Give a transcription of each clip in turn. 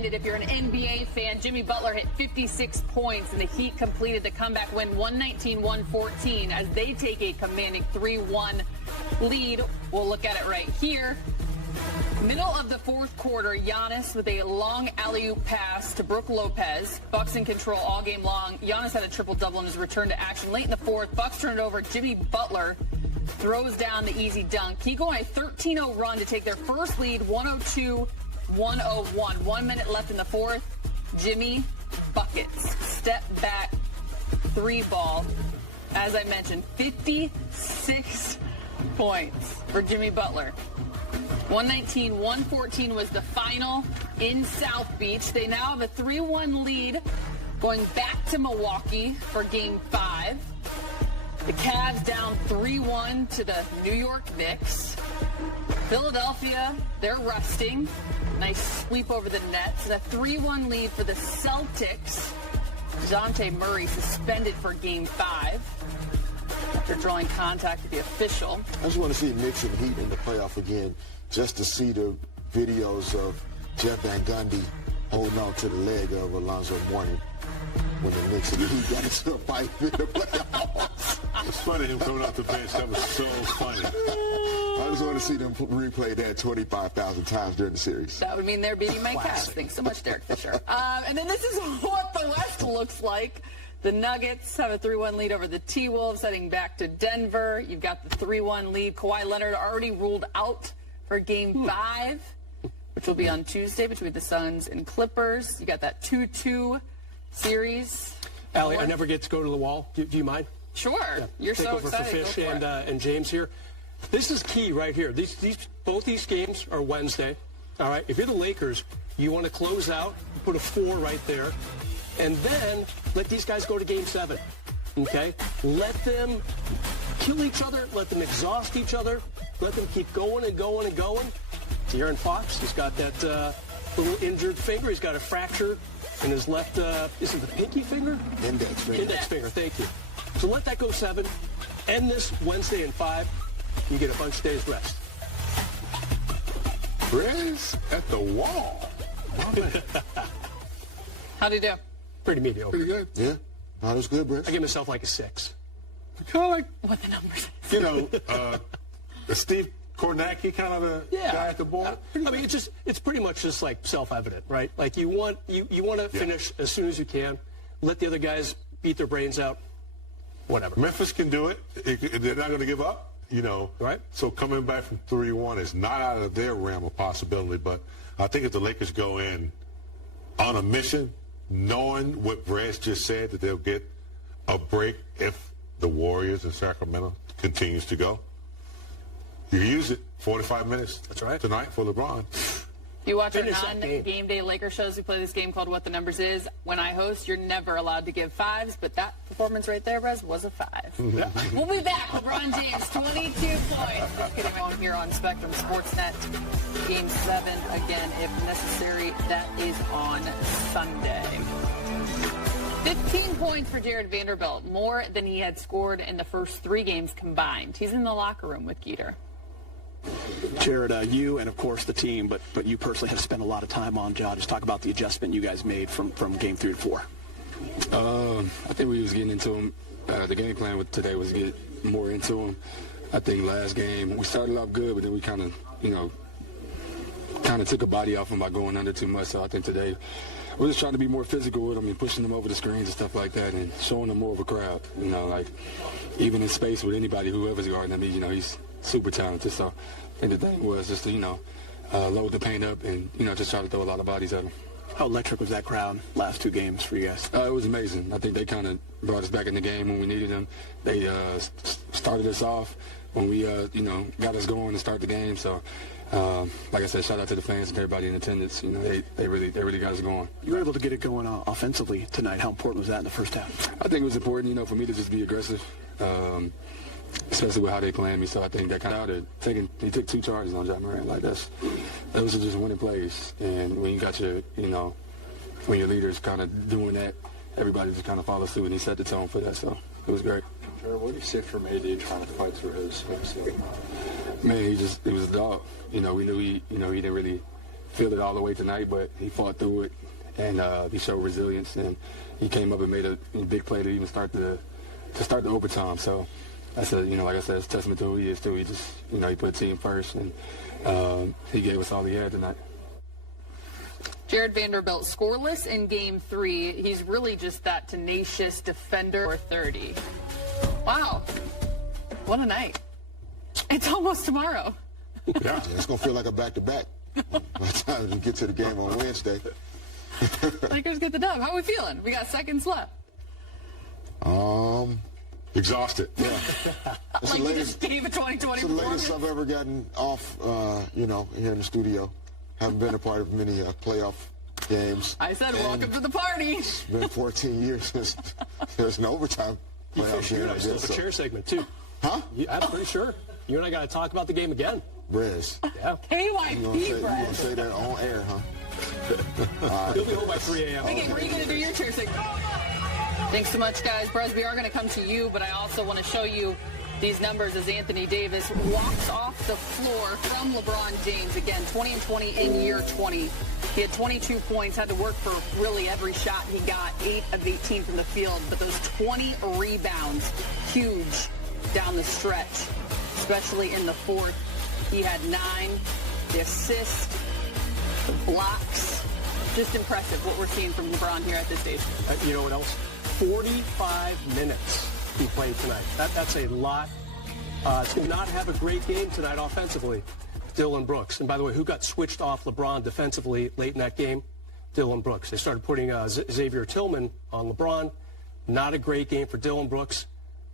ended. If you're an NBA fan, Jimmy Butler hit 56 points, and the Heat completed the comeback win 119-114 as they take a commanding 3-1 lead. We'll look at it right here. Middle of the fourth quarter, Giannis with a long alley-oop pass to Brook Lopez. Bucks in control all game long. Giannis had a triple-double in his return to action. Late in the fourth, Bucks turn it over. Jimmy Butler throws down the easy dunk. He go on a 13-0 run to take their first lead, 102-101. 1 minute left in the fourth. Jimmy buckets. Step back, three ball. As I mentioned, 56 points for Jimmy Butler. 119-114 was the final in South Beach. They now have a 3-1 lead going back to Milwaukee for Game 5. The Cavs down 3-1 to the New York Knicks. Philadelphia, they're resting. Nice sweep over the Nets. And a 3-1 lead for the Celtics. DeJounte Murray suspended for Game 5 after drawing contact with the official. I just want to see Knicks and Heat in the playoff again, just to see the videos of Jeff Van Gundy holding on to the leg of Alonzo Mourning when the Knicks and Heat got into a fight in the playoffs. It's funny him coming off the bench. That was so funny. I just want to see them replay that 25,000 times during the series. That would mean they're beating my Cavs. Thanks so much, Derek Fisher. And then this is what the West looks like. The Nuggets have a 3-1 lead over the T-Wolves heading back to Denver. You've got the 3-1 lead. Kawhi Leonard already ruled out for Game 5, which will be on Tuesday between the Suns and Clippers. You got that 2-2 series. Allie, I never get to go to the wall. Do you mind? Sure. Yeah. You're Take so over excited. for Fish and James here. This is key right here. Both these games are Wednesday. All right. If you're the Lakers, you want to close out, put a 4 right there, and then let these guys go to Game 7. Okay? Let them kill each other. Let them exhaust each other. Let them keep going and going and going. De'Aaron Fox, he's got that little injured finger. He's got a fracture in his left, is it the pinky finger? Index finger. Index finger, thank you. So let that go 7. End this Wednesday in 5. You get a bunch of days rest. Chris at the wall. How'd he do? Pretty mediocre. Pretty good. Yeah. That was good, Brett. I give myself like a 6. Kind of like, What the numbers? you know, Steve Kornacki kind of a guy at the board. I mean, it's pretty much just like self-evident, right? Like you want to finish as soon as you can. Let the other guys beat their brains out. Whatever. Memphis can do it. They're not going to give up, you know. Right. So coming back from 3-1 is not out of their realm of possibility. But I think if the Lakers go in on a mission, knowing what Brad's just said, that they'll get a break if the Warriors in Sacramento continues to go. You can use it 45 minutes. That's right. Tonight for LeBron. You watch our Finish that game. non-game day Lakers shows. We play this game called What the Numbers Is. When I host, you're never allowed to give 5s, but that performance right there, Brez, was a 5. We'll be back. LeBron James, 22 points. Just kidding, on here on Spectrum Sportsnet. Game 7, again, if necessary. That is on Sunday. 15 points for Jared Vanderbilt, more than he had scored in the first 3 games combined. He's in the locker room with Geeter. Jared, you and, of course, the team, but you personally have spent a lot of time on Ja. Just talk about the adjustment you guys made from Game 3 to 4. I think we was getting into him. The game plan with today was to get more into him. I think last game we started off good, but then we kind of took a body off him by going under too much. So I think today we're just trying to be more physical with him and pushing him over the screens and stuff like that and showing him more of a crowd. You know, like even in space with anybody, whoever's guarding him, you know, he's super talented. So I think the thing was just to, load the paint up and, just try to throw a lot of bodies at him. How electric was that crowd last 2 games for you guys? It was amazing. I think they kind of brought us back in the game when we needed them. They started us off when we, got us going to start the game. So, like I said, shout out to the fans and everybody in attendance. They really got us going. You were able to get it going offensively tonight. How important was that in the first half? I think it was important, for me to just be aggressive, especially with how they playing me. So I think that kind of he took 2 charges on John Moran. Like those are just winning plays. And when you got your, when your leader's kind of doing that, everybody just kind of follows suit, and he set the tone for that. So it was great. Jared, what do you see from AD trying to fight through his ceiling? Man, he was a dog. We knew he didn't really feel it all the way tonight, but he fought through it, and he showed resilience, and he came up and made a big play to even start the overtime. So that's like I said, it's a testament to who he is too. He just, he put the team first, and he gave us all he had tonight. Jared Vanderbilt scoreless in Game 3. He's really just that tenacious defender for 30. Wow. What a night. It's almost tomorrow. Yeah, it's going to feel like a back-to-back by the time we get to the game on Wednesday. Lakers get the dub. How are we feeling? We got seconds left. Exhausted. Yeah. It's Like you just gave a 2020 It's the latest I've ever gotten off, here in the studio. Haven't been a part of many playoff games. I said, welcome to the party. It's been 14 years since there's an overtime playoff game. I still have a chair segment, too. Huh? I'm pretty sure. You and I got to talk about the game again. Brez. Yeah. KYP, You going to say that on air, huh? He'll be home by 3 a.m. Okay, where are you going to do your chair segment? Thanks so much, guys. Brez, we are going to come to you, but I also want to show you these numbers as Anthony Davis walks off the floor from LeBron James. Again, 20 and 20 in year 20. He had 22 points, had to work for really every shot he got, 8 of 18 from the field. But those 20 rebounds, huge down the stretch, especially in the fourth. He had 9, the assist, the blocks. Just impressive what we're seeing from LeBron here at this stage. You know what else? 45 minutes he played tonight. That's a lot. To not have a great game tonight offensively, Dillon Brooks. And by the way, who got switched off LeBron defensively late in that game? Dillon Brooks. They started putting Xavier Tillman on LeBron. Not a great game for Dillon Brooks.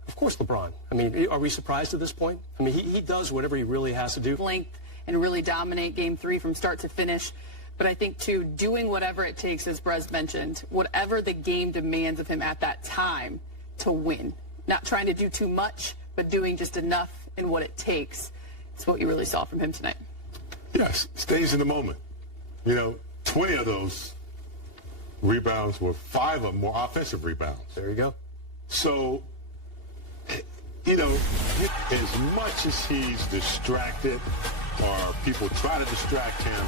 Of course, LeBron. I mean, are we surprised at this point? I mean, he does whatever he really has to do. Length and really dominate Game 3 from start to finish. But I think, too, doing whatever it takes, as Brez mentioned, whatever the game demands of him at that time to win. Not trying to do too much, but doing just enough in what it takes. It's what you really saw from him tonight. Yes, stays in the moment. 20 of those rebounds were 5 of them more offensive rebounds. There you go. So, as much as he's distracted or people try to distract him,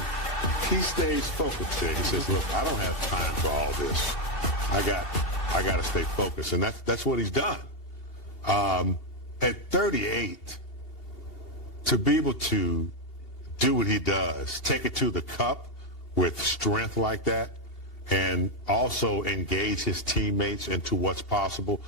he stays focused there. He says, look, I don't have time for all this. I got to stay focused. And that's what he's done. At 38, to be able to do what he does, take it to the cup with strength like that, and also engage his teammates into what's possible,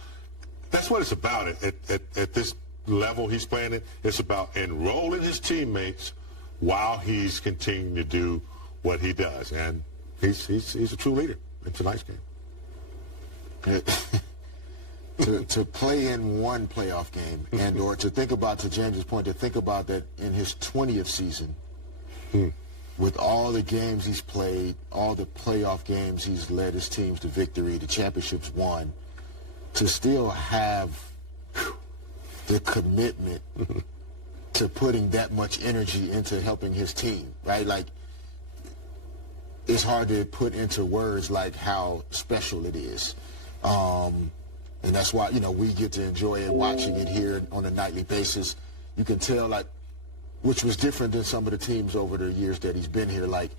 that's what it's about. At this level he's playing at, it's about enrolling his teammates while he's continuing to do what he does. And he's a true leader in tonight's game. To play in one playoff game and or to think about, to James's point, to think about that in his 20th season, with all the games he's played, all the playoff games he's led his teams to victory, the championships won, to still have the commitment to putting that much energy into helping his team, right? Like, it's hard to put into words like how special it is. And that's why, we get to enjoy it, watching it here on a nightly basis. You can tell, like, which was different than some of the teams over the years that he's been here. Like,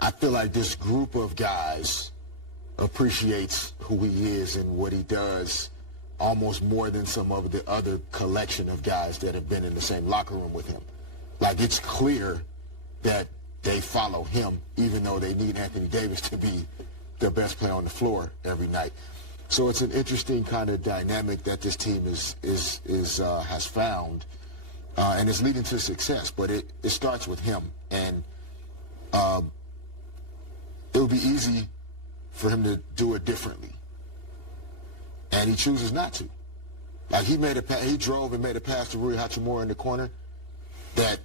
I feel like this group of guys appreciates who he is and what he does almost more than some of the other collection of guys that have been in the same locker room with him. Like, it's clear that they follow him, even though they need Anthony Davis to be their best player on the floor every night. So it's an interesting kind of dynamic that this team has found, and it's leading to success. But it starts with him, and it would be easy for him to do it differently, and he chooses not to. Like, he drove and made a pass to Rui Hachimura in the corner that